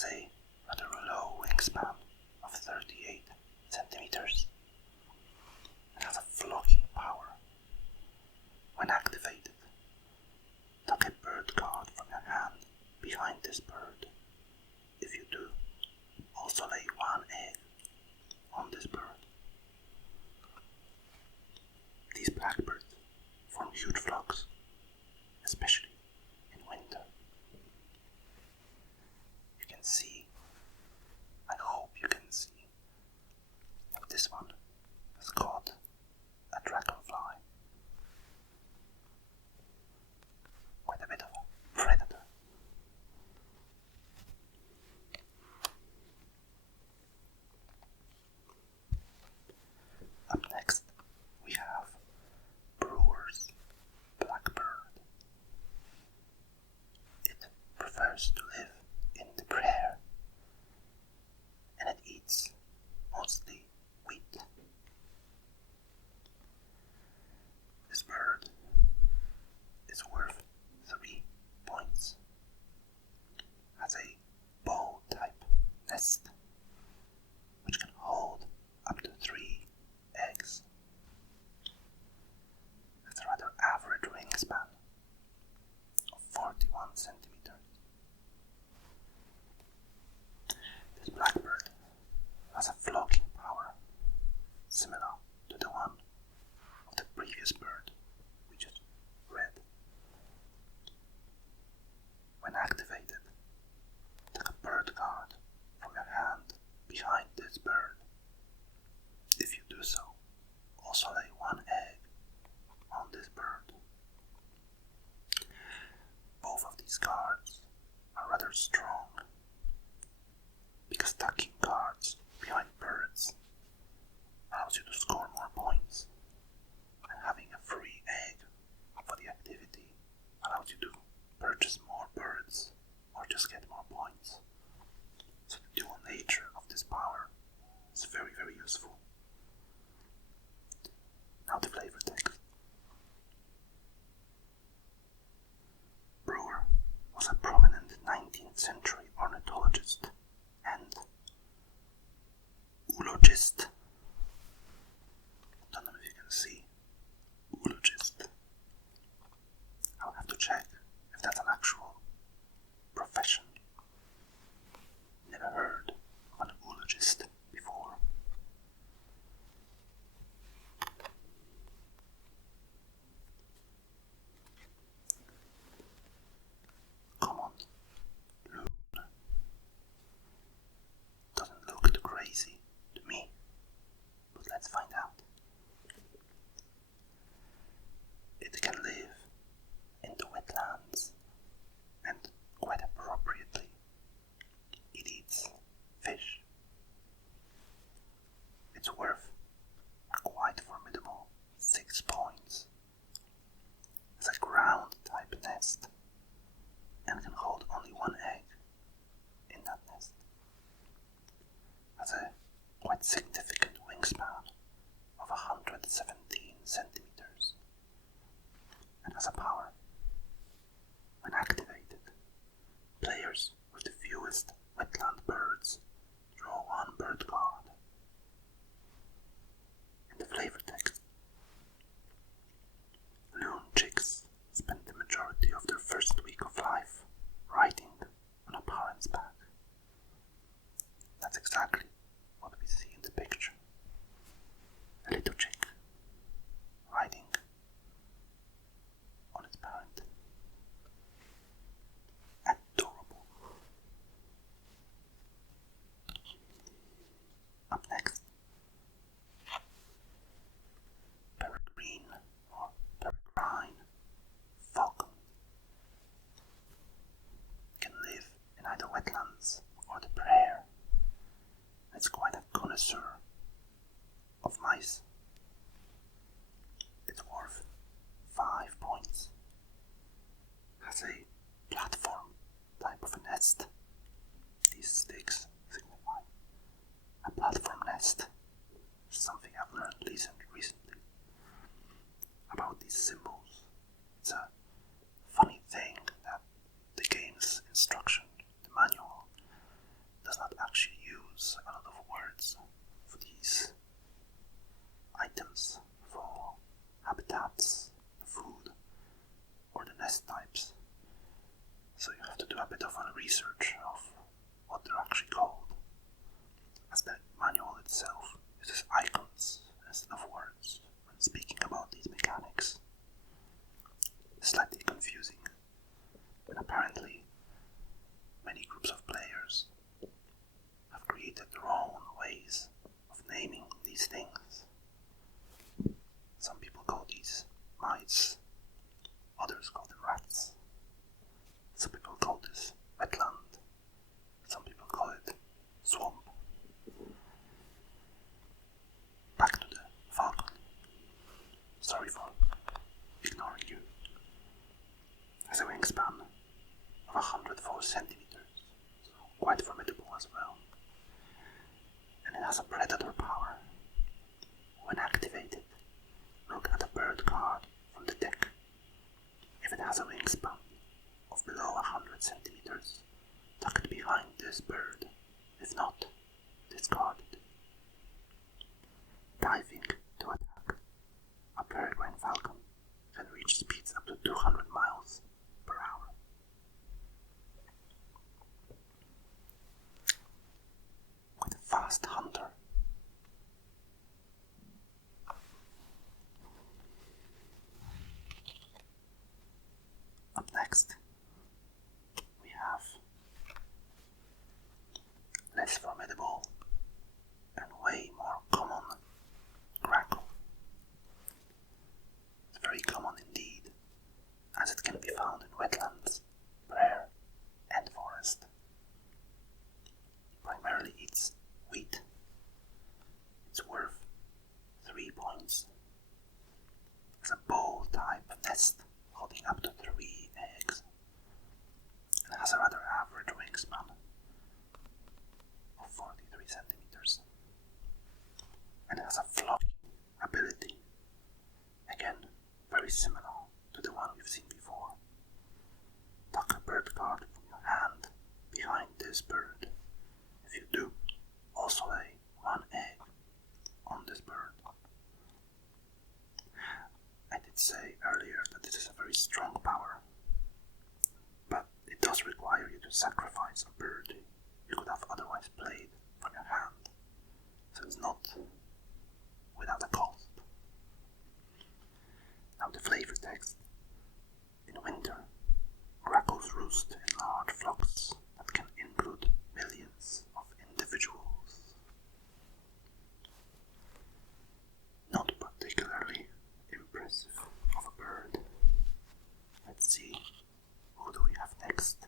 has a rather low wingspan of 38 centimeters and has a flocking power. When activated, tuck a bird card from your hand behind this bird. If you do, also lay one egg on this bird. These blackbirds form huge flocks, especially in winter. You can see, I hope you can see, that this one has caught a dragonfly. Quite a bit of a predator. Up next, we have Brewer's blackbird. It prefers to live in the prairie, and it eats mostly wheat. This bird is worth 3 points. Has a bow-type nest, which can hold up to 3 eggs. Has a rather average wingspan of 41 centimeters. This blackbird has a flocking power similar to the one of the previous bird we just read. When activated, take a bird card from your hand behind this bird. If you do so, also lay one egg on this bird. Both of these cards are rather strong, because tucking cards behind birds allows you to score more points, and having a free egg for the activity allows you to purchase more birds or just get more points. So the dual nature of this power is very, very useful. Now the flavor text. Brewer was a prominent 19th century ornithologist and oologist. Don't know if you can see oologist. I'll have to check if that's an actual profession. Never heard of an oologist before. searches for these items, for habitats, food, or the nest types. So you have to do a bit of a research of what they're actually called, as the manual itself uses icons instead of words when speaking about these mechanics. It's slightly confusing, and apparently many groups of players have created their own ways of naming these things. Some people call these mice, others call them rats. Some people call this wetland, some people call it swamp. Back to the falcon. Sorry for ignoring you. Has a wingspan of 104 centimeters, so quite formidable as well. And it has a predator power. When activated, look at a bird card from the deck. If it has a wingspan of below 100 centimeters, tuck it behind this bird. If not, discard it. Diving to attack. A peregrine falcon can reach speeds up to 200 miles per hour. With a fast hunter. Up next, we have less formidable and way more common grackle. It's very common indeed, as it can be found in wetlands, prairie, and forest. It primarily eats wheat. It's worth 3 points. It's a bowl-type nest holding up to 3 eggs, and has a rather average wingspan of 43 centimeters. And it has a flocking ability, again very similar to the one we've seen before. Tuck a bird card from your hand behind this bird. If you do, also lay 1 egg on this bird. I did say earlier that this is a very strong power, but it does require you to sacrifice a bird you could have otherwise played from your hand, so it's not without a cost. Now the flavor text. In winter, grackles roost in large flocks that can include millions of individuals. Not particularly impressive of a bird. Let's see, who do we have next?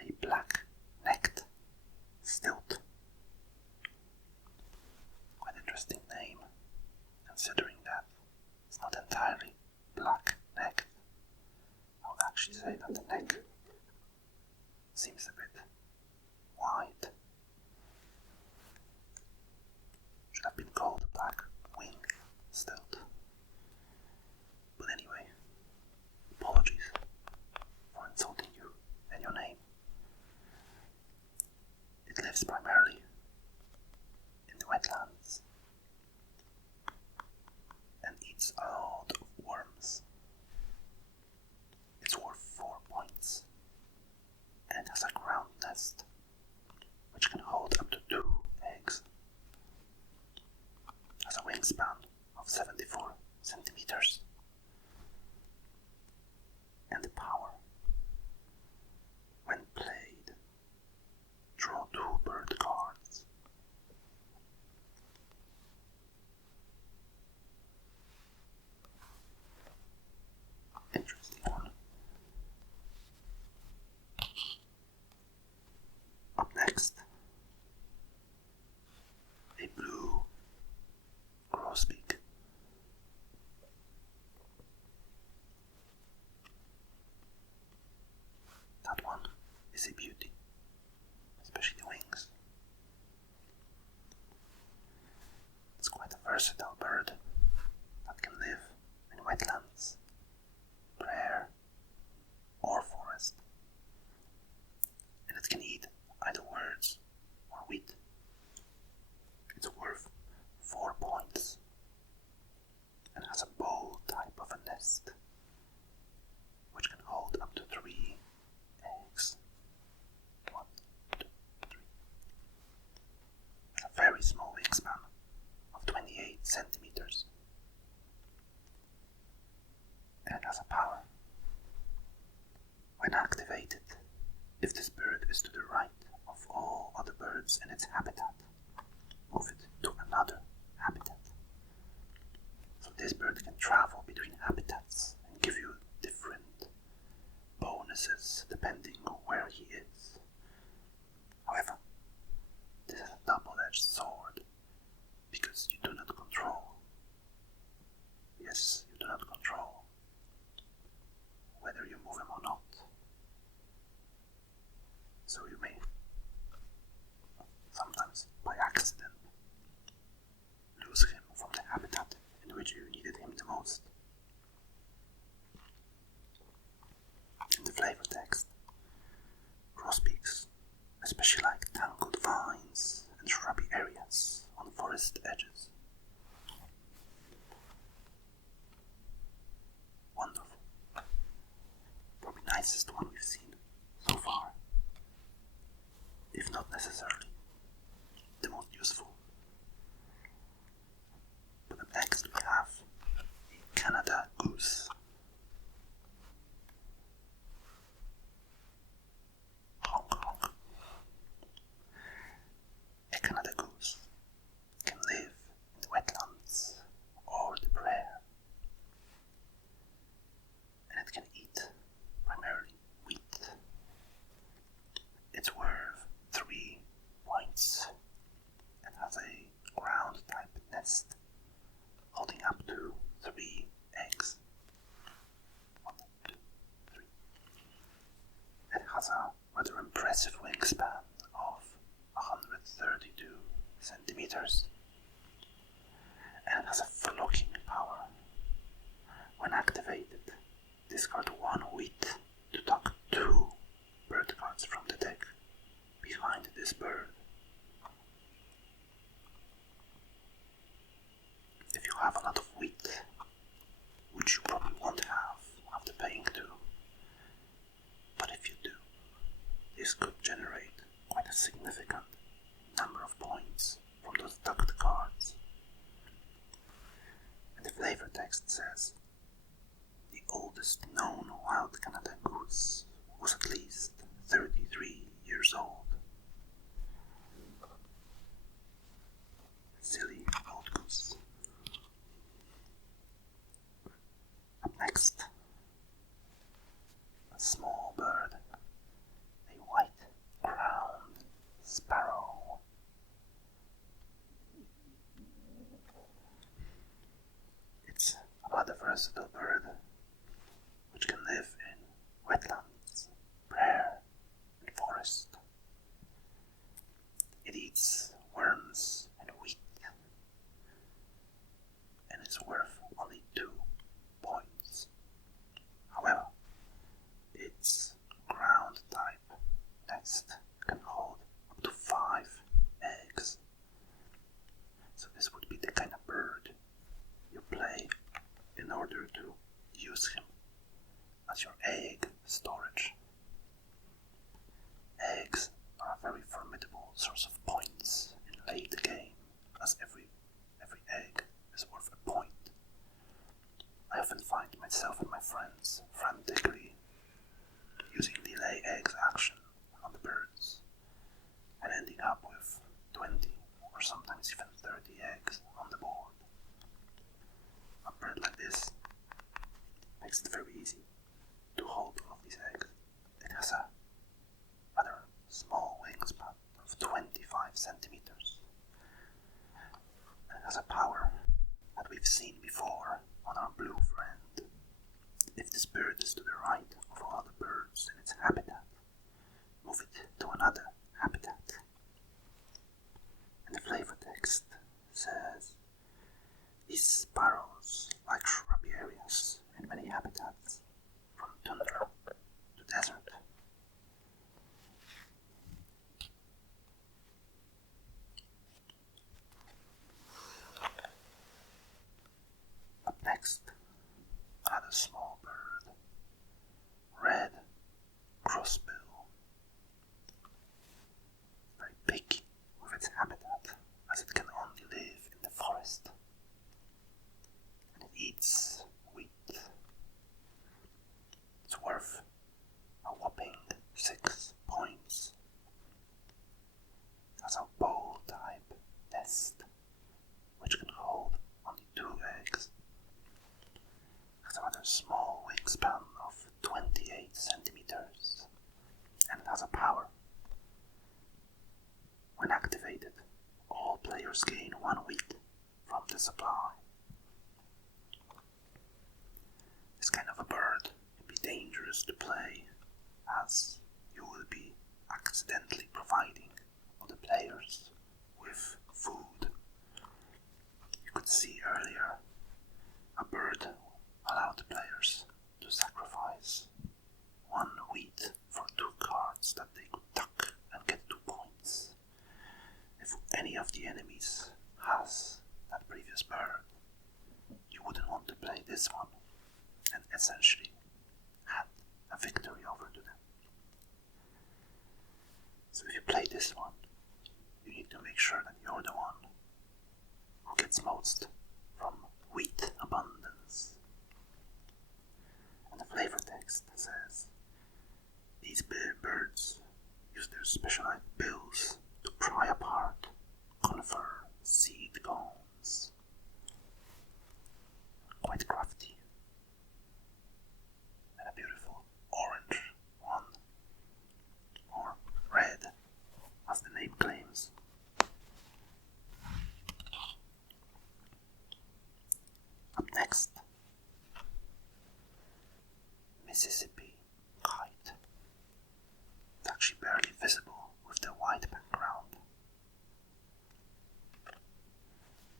A black-necked stilt. Quite interesting name, considering that it's not entirely black-necked. I would actually say that the neck seems a bit wide. Should have been called a black-wing stilt. But anyway, apologies for insulting you and your name. It lives primarily in the wetlands and eats a lot of worms. It's worth 4 points, and it has a ground nest which can hold up to 2 eggs. It has a wingspan of 74 centimeters, and the power, when played, draw 2 bird cards. Interesting one. Up next, a blue grosbeak. That one is a beauty, especially the wings. It's quite a versatile bird that can live in wetlands, prairie, or forest. And it If this bird is to the right of all other birds in its habitat, move it to another habitat. So this bird can travel between habitats and give you different bonuses depending on where he is. However, this is a double-edged sword because you do not control. Yes, you do not control whether you move him or not. So you may, sometimes by accident, lose him from the habitat in which you needed him the most. In the flavor text, grosbeaks especially like tangled vines and shrubby areas on forest edges. Wonderful. Probably nicest one we've seen so far. If not necessarily the most useful. But up next we have a Canada goose. Honk honk. A Canada goose can live in the wetlands or the prairie, and it can eat primarily wheat. It's worth 3 points and has a ground type nest holding up to 3 eggs. 1, 2, 3. It has a rather impressive wingspan of 132 centimeters, and it has a flocking power. When activated, discard 1 wheat to tuck 2 bird cards from the deck behind this bird. If you have a lot of wheat, which you probably won't have after paying 2, but if you do, this could generate quite a significant number of points from those tucked cards. And the flavor text says, the oldest known wild Canada goose was at least 33 years old. Silly old goose. Up next, a small bird, a white-crowned sparrow. It's a rather versatile bird which can live in wetlands, prairie, and forest. It eats worms and wheat, and it's worth only 2 points. However, its ground type nest can hold up to 5 eggs. So this would be the kind of bird you play in order to use him as your egg storage. Eggs are a very formidable source of points in late game, as every egg is worth a point. I often find myself and my friends frantically using the lay eggs action on the birds and ending up with 20 or sometimes even 30 eggs on the board. A bird like this makes it very easy to hold all of these eggs. It has a rather small wingspan of 25 centimeters. And it has a power that we've seen before on our blue friend. If this bird is to the right of all the birds in its habitat, move it to another habitat. And the flavor text says, these sparrows like shrubby areas in many habitats, from tundra to desert. Up next, another small bird, red crossbill, very picky with its habitat, as it can only live in the forest, and it eats wheat. It's worth a whopping 6 points. 1 wheat from the supply. This kind of a bird can be dangerous to play, as you will be accidentally providing other players with food. You could see earlier a bird allowed the players to sacrifice 1 wheat for 2 cards that they could tuck and get 2 points. If any of the enemies has that previous bird, you wouldn't want to play this one and essentially had a victory over to them. So if you play this one, you need to make sure that you're the one who gets most from wheat abundance. And the flavor text says, these birds use their specialized bills to pry apart, confer seed cones. Quite crafty. And a beautiful orange one, or red, as the name claims. Up next, Mississippi kite. It's actually barely visible with the white background.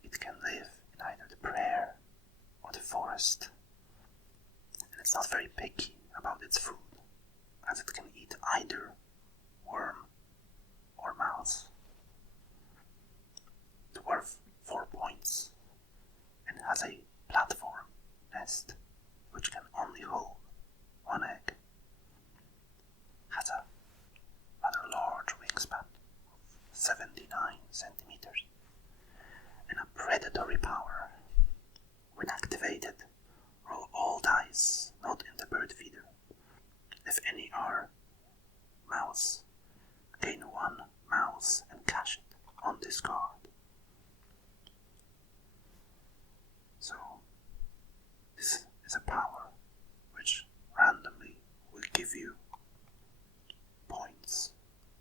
It can live in either the prairie or the forest, and it's not very picky about its food, as it can eat either worm or mouse. It's worth 4 points and has a platform nest which can only hold 1 egg. Has a rather large wingspan of 79 centimeters and a predatory power. When activated, roll all dice not in the bird feeder. If any are mouse, gain 1 mouse and cash it on this card. So, this is a power which randomly will give you points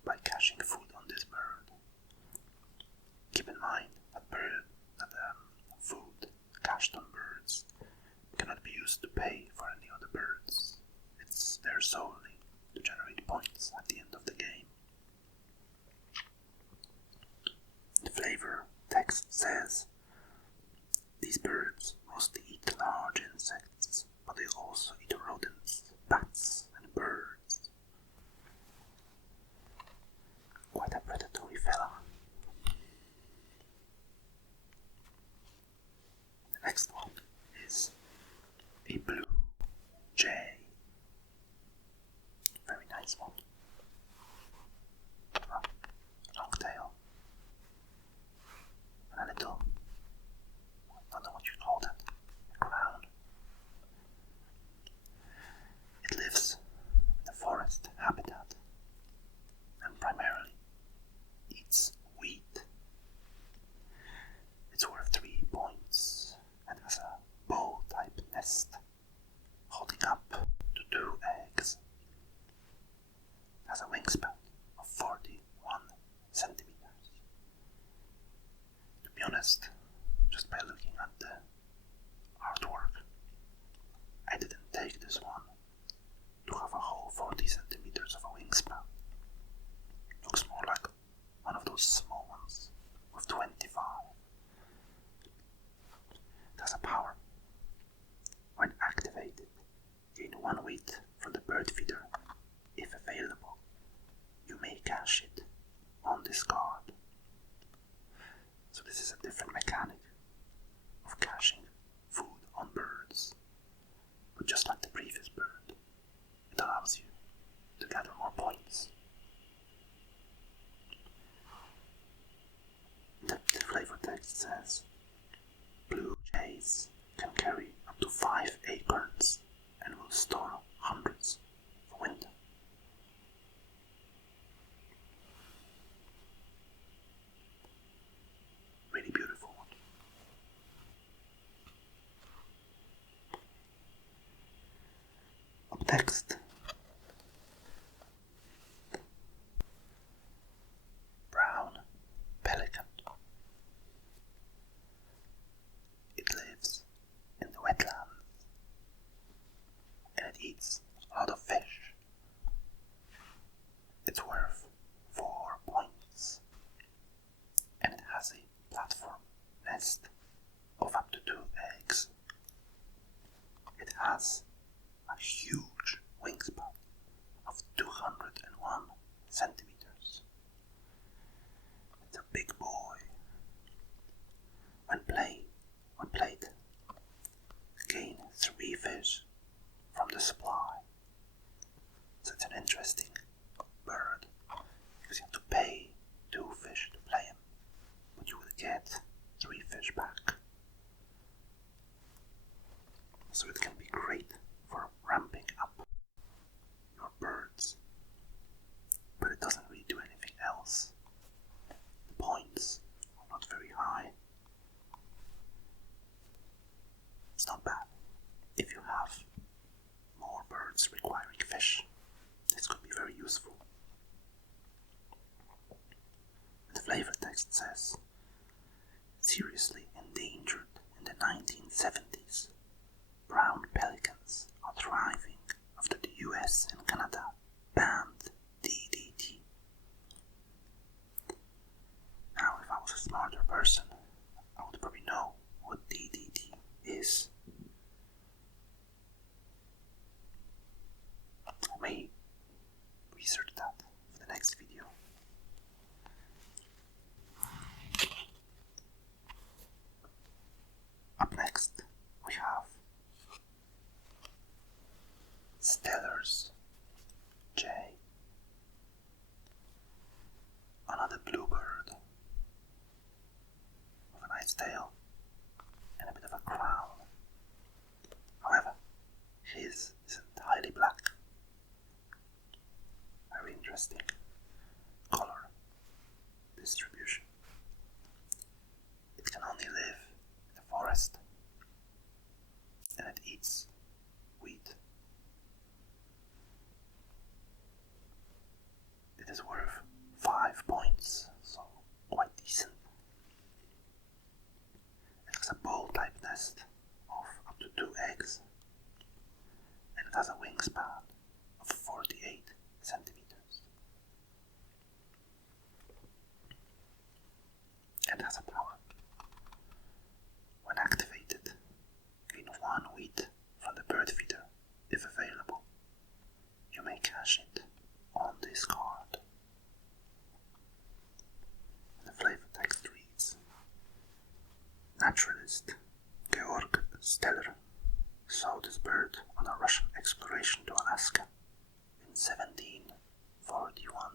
by caching food on this bird. Keep in mind that food cached on birds cannot be used to pay for any other birds. It's there solely to generate points at the end of the game. The flavor text says, these birds mostly eat large insects, but they also eat rodents, bats, and birds. Quite a predatory fella. The next one is a blue jay. Very nice one. Long tail. And a little, I don't know what you call that, a crown. It lives in the forest habitat and primarily eats wheat. It's worth 3 points and has a bowl-type nest holding up to 2 eggs. It has a wingspan of 41 centimeters. To be honest, just by looking at the artwork, I didn't take this one to have a whole 40 centimeters of a wingspan. Looks more like one of those small ones with 25. It has a power. When activated, gain 1 wheat from the bird feeder. If available, you may cache it on this card. So this is a different mechanic of caching food on birds. But just like the previous bird, it allows you to gather more points. The flavor text says, blue jays can carry up to 5 acorns and will store hundreds for winter. Really beautiful one. Up next, brown pelican. interesting bird because you have to pay 2 fish to play him, but you will get 3 fish back. So it can be great for ramping up your birds, but it doesn't really do anything else. The points are not very high. It's not bad. If you have more birds requiring fish, this could be very useful. The flavor text says, seriously endangered in the 1970s, brown pelicans are thriving after the US and Canada banned DDT. Now, if I was a smarter person, I would probably know what DDT is. I may research that for the next video. Up next, we have Steller's J. Another bluebird with a nice tail and a bit of a crown. However, his is entirely black. Very interesting color distribution. It can only live in the forest and it eats wheat. It is worth 5 points, so quite decent. It has a bowl type nest of up to 2 eggs, and it has a wingspan of 48 centimeters. It has a power. When activated, gain 1 wheat from the bird feeder if available. You may cash it on this card. The flavor text reads, naturalist Georg Steller saw this bird on a Russian exploration to Alaska in 1741.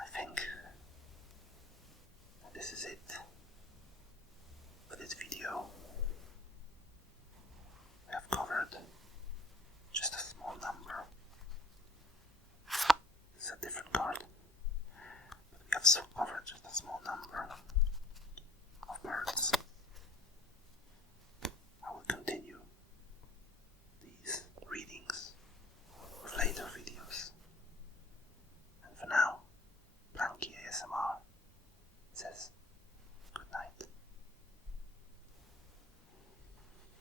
I think this is it for this video. We have covered just a small number. This is a different card, but we have covered just a small number of birds. I will continue these readings with later videos. And for now, Blanky ASMR says